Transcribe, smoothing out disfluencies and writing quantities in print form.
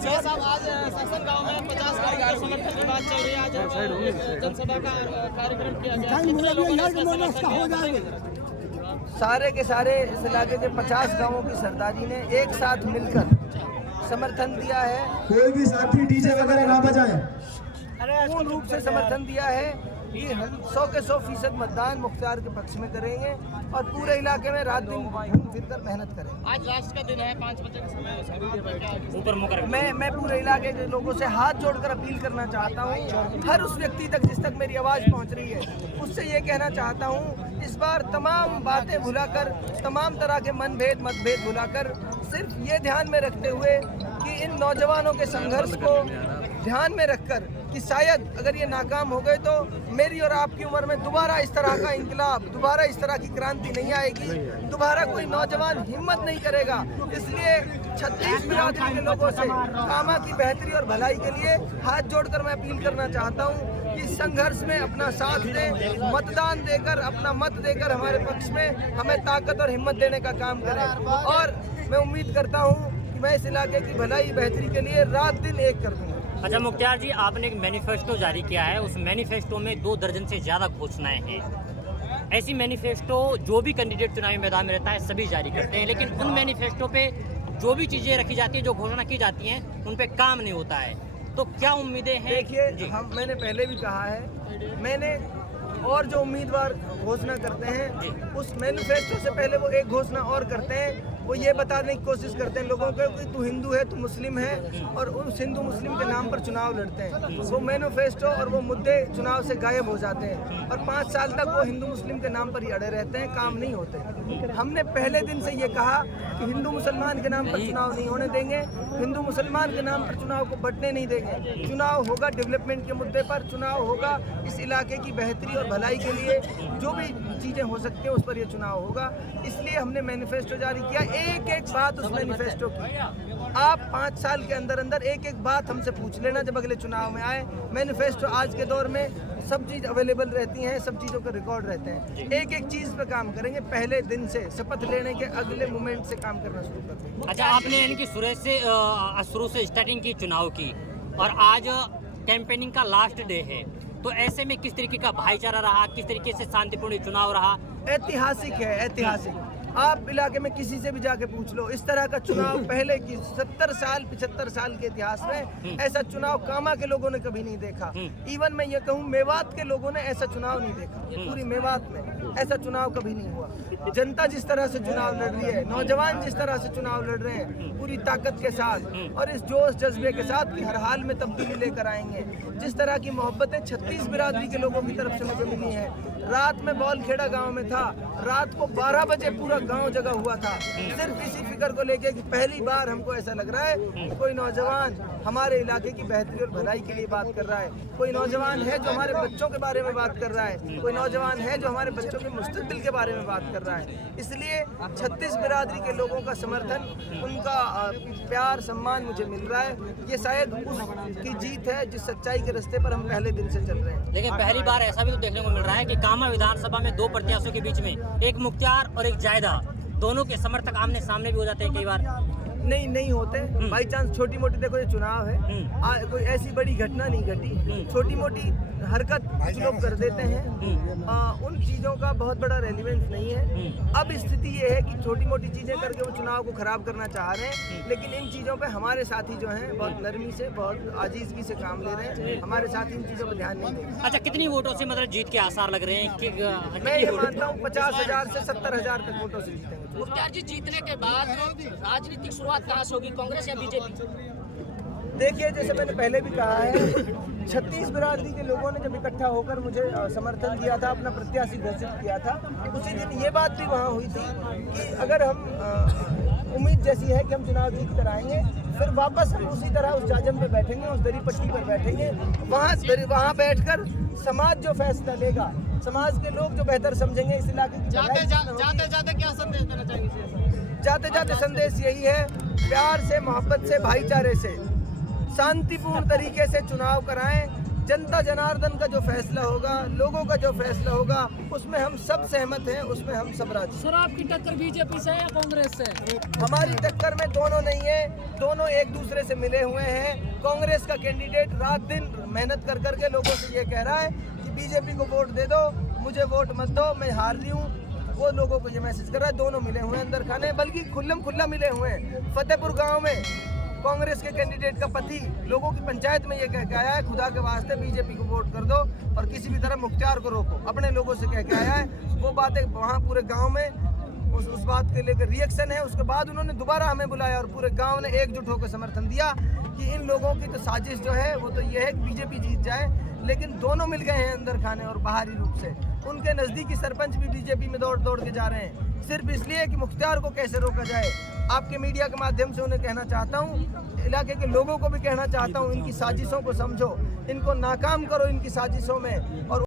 साहब आज ससन गांव में 50 गांव के समर्थन की बात चल रही है। आज जनसभा का कार्यक्रम किया गया। सारे के सारे इस इलाके के 50 गांवों की सरदारी ने एक साथ मिलकर समर्थन दिया है। कोई भी साथी डीजे वगैरह ना बजाए। पूर्ण रूप से समर्थन दिया है कि हम 100 के 100% मतदान मुख्तार के पक्ष में करेंगे और पूरे इलाके में रात दिन घूम फिर कर मेहनत करेंगे। आज लास्ट का दिन है, 5 बजे का समय ऊपर मुकर। मैं पूरे इलाके के लोगों से हाथ जोड़कर अपील करना चाहता हूँ, हर उस व्यक्ति तक जिस तक मेरी आवाज़ पहुँच रही है उससे ये कहना चाहता हूँ, इस बार तमाम बातें भुलाकर, तमाम तरह के मनभेद मतभेद भुलाकर सिर्फ ये ध्यान में रखते हुए कि इन नौजवानों के संघर्ष को ध्यान में रखकर कि शायद अगर ये नाकाम हो गए तो मेरी और आपकी उम्र में दोबारा इस तरह का इंकलाब, दोबारा इस तरह की क्रांति नहीं आएगी, दोबारा कोई नौजवान हिम्मत नहीं करेगा। इसलिए 36 बिरादरी के लोगों से कामा की बेहतरी और भलाई के लिए हाथ जोड़कर मैं अपील करना चाहता हूँ कि संघर्ष में अपना साथ दें, मतदान देकर, अपना मत देकर हमारे पक्ष में हमें ताकत और हिम्मत देने का काम करें। और मैं उम्मीद करता हूँ कि मैं इस इलाके की भलाई बेहतरी के लिए रात दिन एक कर दूँगा। अच्छा मुख्तार जी, आपने एक मैनिफेस्टो जारी किया है, उस मैनिफेस्टो में 2 दर्जन से ज़्यादा घोषणाएं हैं। ऐसी मैनिफेस्टो जो भी कैंडिडेट चुनावी मैदान में रहता है सभी जारी करते हैं, लेकिन उन मैनिफेस्टो पे जो भी चीज़ें रखी जाती हैं, जो घोषणा की जाती हैं, उन पे काम नहीं होता है। तो क्या उम्मीदें हैं? देखिए, मैंने पहले भी कहा है, मैंने और जो उम्मीदवार घोषणा करते हैं उस मैनिफेस्टो से पहले वो एक घोषणा और करते हैं। वो ये बताने की कोशिश करते हैं लोगों को कि तू हिंदू है, तू मुस्लिम है, और उस हिंदू मुस्लिम के नाम पर चुनाव लड़ते हैं। वो मैनिफेस्टो और वो मुद्दे चुनाव से गायब हो जाते हैं और 5 साल तक वो हिंदू मुस्लिम के नाम पर ही अड़े रहते हैं, काम नहीं होते। हमने पहले दिन से ये कहा कि हिंदू मुसलमान के नाम पर चुनाव नहीं होने देंगे, हिंदू मुसलमान के नाम पर चुनाव को बंटने नहीं देंगे। चुनाव होगा डेवलपमेंट के मुद्दे पर, चुनाव होगा इस इलाके की बेहतरी और भलाई के लिए जो भी चीज़ें हो सकती हैं उस पर ये चुनाव होगा। इसलिए हमने मैनिफेस्टो जारी किया। एक एक बात उस मैनिफेस्टो की आप 5 साल के अंदर अंदर एक एक बात हमसे पूछ लेना जब अगले चुनाव में आए। मैनिफेस्टो आज के दौर में सब चीज़ अवेलेबल रहती हैं, सब चीज़ों का रिकॉर्ड रहते हैं। एक एक चीज़ पे काम करेंगे, पहले दिन से शपथ लेने के अगले मोमेंट से काम करना शुरू कर देंगे। अच्छा, आपने यानी कि शुरू से स्टार्टिंग की चुनाव की और आज कैंपेनिंग का लास्ट डे है, तो ऐसे में किस तरीके का भाईचारा रहा, किस तरीके से शांतिपूर्ण चुनाव रहा? ऐतिहासिक है, ऐतिहासिक। आप इलाके में किसी से भी जाके पूछ लो, इस तरह का चुनाव पहले की 70 साल 75 साल के इतिहास में ऐसा चुनाव कामा के लोगों ने कभी नहीं देखा। इवन मैं ये कहूँ मेवात के लोगों ने ऐसा चुनाव नहीं देखा, पूरी मेवात में ऐसा चुनाव कभी नहीं हुआ। जनता जिस तरह से चुनाव लड़ रही है, नौजवान जिस तरह से चुनाव लड़ रहे हैं पूरी ताकत के साथ और इस जोश जज्बे के साथ कि हर हाल में तब्दीली लेकर आएंगे, जिस तरह की मोहब्बतें 36 बिरादरी के लोगों की तरफ से मुझे मिली है। रात में बौलखेड़ा गांव में था, रात को 12 बजे पूरा गांव जगा हुआ था, सिर्फ इसी फिक्र को लेके कि पहली बार हमको ऐसा लग रहा है कि कोई नौजवान हमारे इलाके की बेहतरी और भलाई के लिए बात कर रहा है, कोई नौजवान है जो हमारे बच्चों के बारे में बात कर रहा है, कोई नौजवान है जो हमारे बच्चों के मुस्तकबिल के बारे में बात कर रहा है। इसलिए 36 बिरादरी के लोगों का समर्थन, उनका प्यार सम्मान मुझे मिल रहा है। ये शायद उसकी जीत है जिस सच्चाई के रास्ते पर हम पहले दिन से चल रहे हैं। लेकिन पहली बार ऐसा भी तो देखने को मिल रहा है कि कामा विधानसभा में 2 प्रत्याशियों के बीच में एक मुख्तार और एक जायदा, दोनों के समर्थक आमने सामने भी हो जाते हैं कई बार। नहीं होते, बाई चांस छोटी मोटी, देखो ये चुनाव है, कोई ऐसी बड़ी घटना नहीं घटी, छोटी मोटी हरकत कुछ लोग कर देते हैं, उन चीज़ों का बहुत बड़ा रेलिवेंस नहीं है। अब स्थिति ये है कि छोटी मोटी चीज़ें करके वो चुनाव को खराब करना चाह रहे हैं, लेकिन इन चीज़ों पे हमारे साथी जो हैं बहुत नरमी से, बहुत आजीज़गी से काम ले रहे हैं। हमारे साथी इन चीज़ों पर ध्यान नहीं दे रहे। अच्छा, कितनी वोटों से मतलब जीत के आसार लग रहे हैं कि मैं ये मानता हूँ 50,000 से 70,000 तक वोटों से जीतेंगे। मुख्तार जी, जीतने के बाद राजनीतिक शुरुआत कहाँ से होगी, कांग्रेस या बीजेपी? देखिए, जैसे मैंने पहले भी कहा है, 36 बिरादरी के लोगों ने जब इकट्ठा होकर मुझे समर्थन दिया था, अपना प्रत्याशी घोषित किया था, उसी दिन ये बात भी वहाँ हुई थी कि अगर हम उम्मीद जैसी है कि हम चुनाव जीत कर आएंगे, फिर वापस हम उसी तरह उस जाजम पे बैठेंगे, उस दरी पट्टी पर बैठेंगे, वहाँ बैठकर समाज जो फैसला लेगा, समाज के लोग जो बेहतर समझेंगे इस इलाके की। जाते क्या संदेश देना चाहिए? जाते संदेश यही है, प्यार से, मोहब्बत से, भाईचारे से, शांतिपूर्ण तरीके से चुनाव कराएं। जनता जनार्दन का जो फैसला होगा, लोगों का जो फैसला होगा, उसमें हम सब सहमत हैं, उसमें हम सब राजी। सर आपकी टक्कर बीजेपी से है या कांग्रेस से? हमारी टक्कर में दोनों नहीं है, दोनों एक दूसरे से मिले हुए हैं। कांग्रेस का कैंडिडेट रात दिन मेहनत कर करके लोगों से ये कह रहा है कि बीजेपी को वोट दे दो, मुझे वोट मत दो, मैं हार रही हूँ। वो लोगों को ये मैसेज कर रहा है। दोनों मिले हुए हैं अंदर खाने, बल्कि खुल्लम खुल्ला मिले हुए हैं। फतेहपुर गांव में कांग्रेस के कैंडिडेट का पति लोगों की पंचायत में ये कह के आया है, खुदा के वास्ते बीजेपी को वोट कर दो और किसी भी तरह मुख्तियार को रोको। अपने लोगों से कह के आया है। वो बातें वहाँ पूरे गांव में उस बात के लेकर रिएक्शन है। उसके बाद उन्होंने दोबारा हमें बुलाया और पूरे गांव ने एकजुट होकर समर्थन दिया कि इन लोगों की तो साजिश जो है वो तो ये है कि बीजेपी जीत जाए। लेकिन दोनों मिल गए हैं अंदर खाने और बाहरी रूप से। उनके नज़दीकी सरपंच भी बीजेपी में दौड़ दौड़ के जा रहे हैं, सिर्फ इसलिए कि मुख्तियार को कैसे रोका जाए। आपके मीडिया के माध्यम से उन्हें कहना चाहता हूँ, इलाके के लोगों को भी कहना चाहता हूँ, इनकी साजिशों को समझो, इनको नाकाम करो इनकी साजिशों में। और